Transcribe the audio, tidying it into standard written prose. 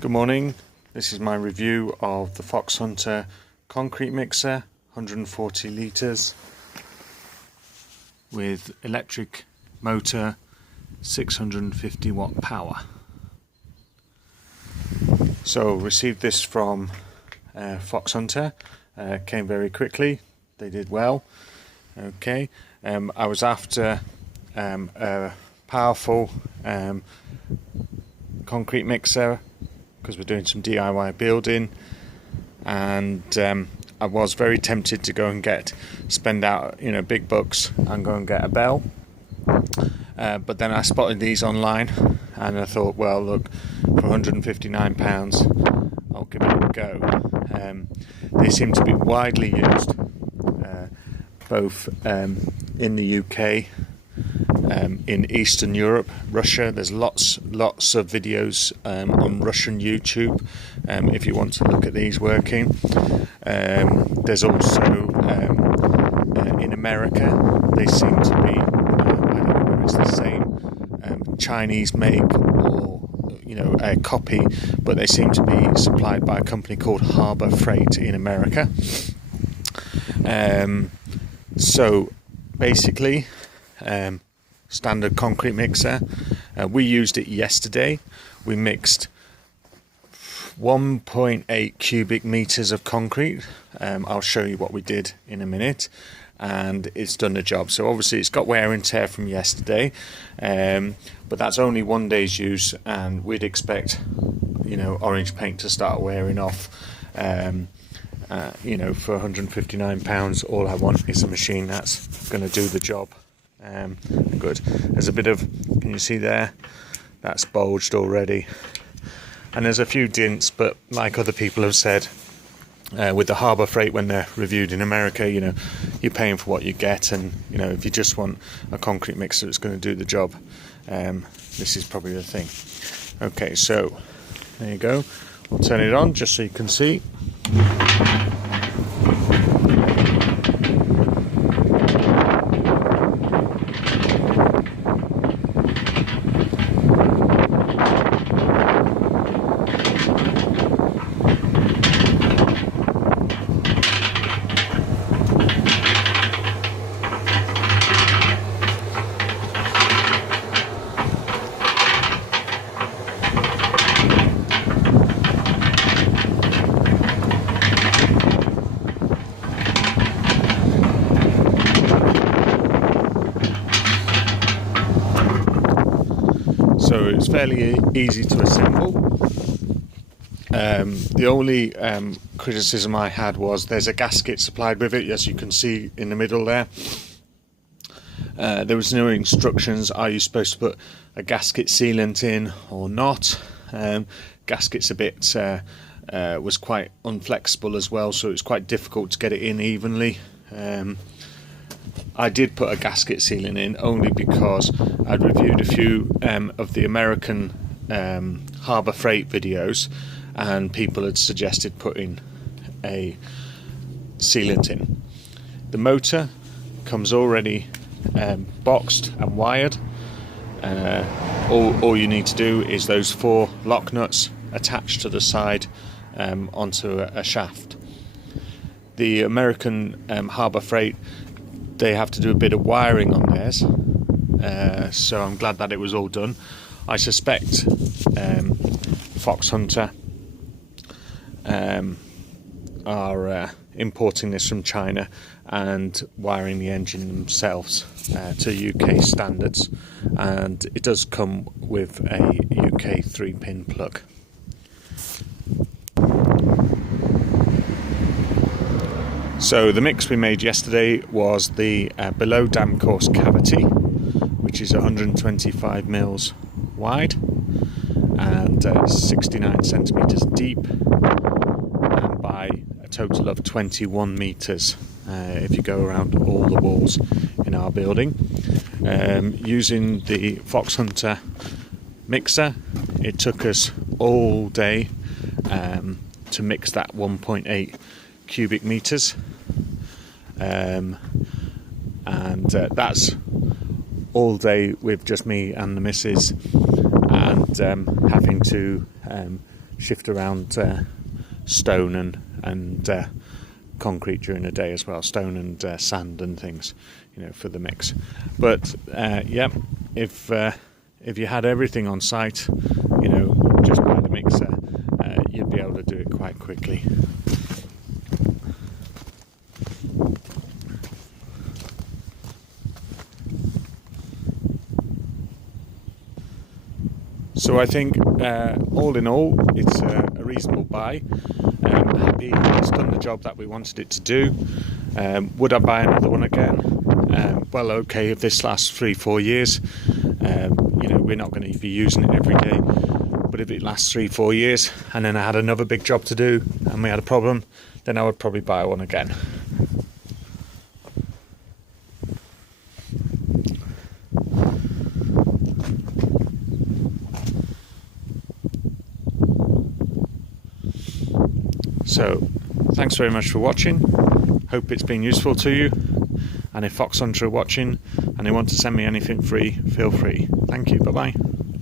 Good morning, this is my review of the Foxhunter concrete mixer, 140 litres with electric motor, 650 watt power. So received this from Foxhunter, came very quickly, they did well. Okay, I was after a powerful concrete mixer because we're doing some DIY building, and I was very tempted to go and spend out big bucks and go and get a Bell, but then I spotted these online and I thought, well look, for £159 I'll give it a go. They seem to be widely used both in the UK, in Eastern Europe, Russia. There's lots of videos on Russian YouTube if you want to look at these working. There's also in America, they seem to be I don't know whether it's the same Chinese make or a copy, but they seem to be supplied by a company called Harbor Freight in America. So basically, standard concrete mixer. We used it yesterday. We mixed 1.8 cubic meters of concrete. I'll show you what we did in a minute, and it's done the job. So obviously it's got wear and tear from yesterday, but that's only one day's use, and we'd expect orange paint to start wearing off. For £159, all I want is a machine that's going to do the job. Good. There's a bit of, can you see there? That's bulged already. And there's a few dints, but like other people have said, with the Harbor Freight, when they're reviewed in America, you're paying for what you get, and if you just want a concrete mixer that's going to do the job, this is probably the thing. Okay, so there you go. We'll turn it on just so you can see. So it's fairly easy to assemble. The only criticism I had was there's a gasket supplied with it, as you can see in the middle there. There was no instructions, are you supposed to put a gasket sealant in or not? Gasket's a bit was quite unflexible as well, so it's quite difficult to get it in evenly. I did put a gasket sealant in only because I'd reviewed a few of the American Harbor Freight videos, and people had suggested putting a sealant in. The motor comes already boxed and wired. All you need to do is those 4 lock nuts attached to the side onto a shaft. The American Harbor Freight, they have to do a bit of wiring on theirs, so I'm glad that it was all done. I suspect Foxhunter are importing this from China and wiring the engine themselves to UK standards, and it does come with a UK 3-pin plug. So the mix we made yesterday was the below dam course cavity, which is 125 mils wide and 69 centimeters deep, and by a total of 21 meters if you go around all the walls in our building. Using the Foxhunter mixer, it took us all day to mix that 1.8 cubic meters, and that's all day with just me and the missus, and having to shift around stone and concrete during the day as well, stone and sand and things, for the mix. But if you had everything on site, just by the mixer, you'd be able to do it quite quickly. So I think all in all, it's a reasonable buy. Happy it's done the job that we wanted it to do. Would I buy another one again? Well, okay, if this lasts 3-4 years, we're not going to be using it every day. But if it lasts 3-4 years and then I had another big job to do and we had a problem, then I would probably buy one again. So, thanks very much for watching. Hope it's been useful to you. And if Fox Hunter are watching and they want to send me anything free, feel free. Thank you. Bye-bye.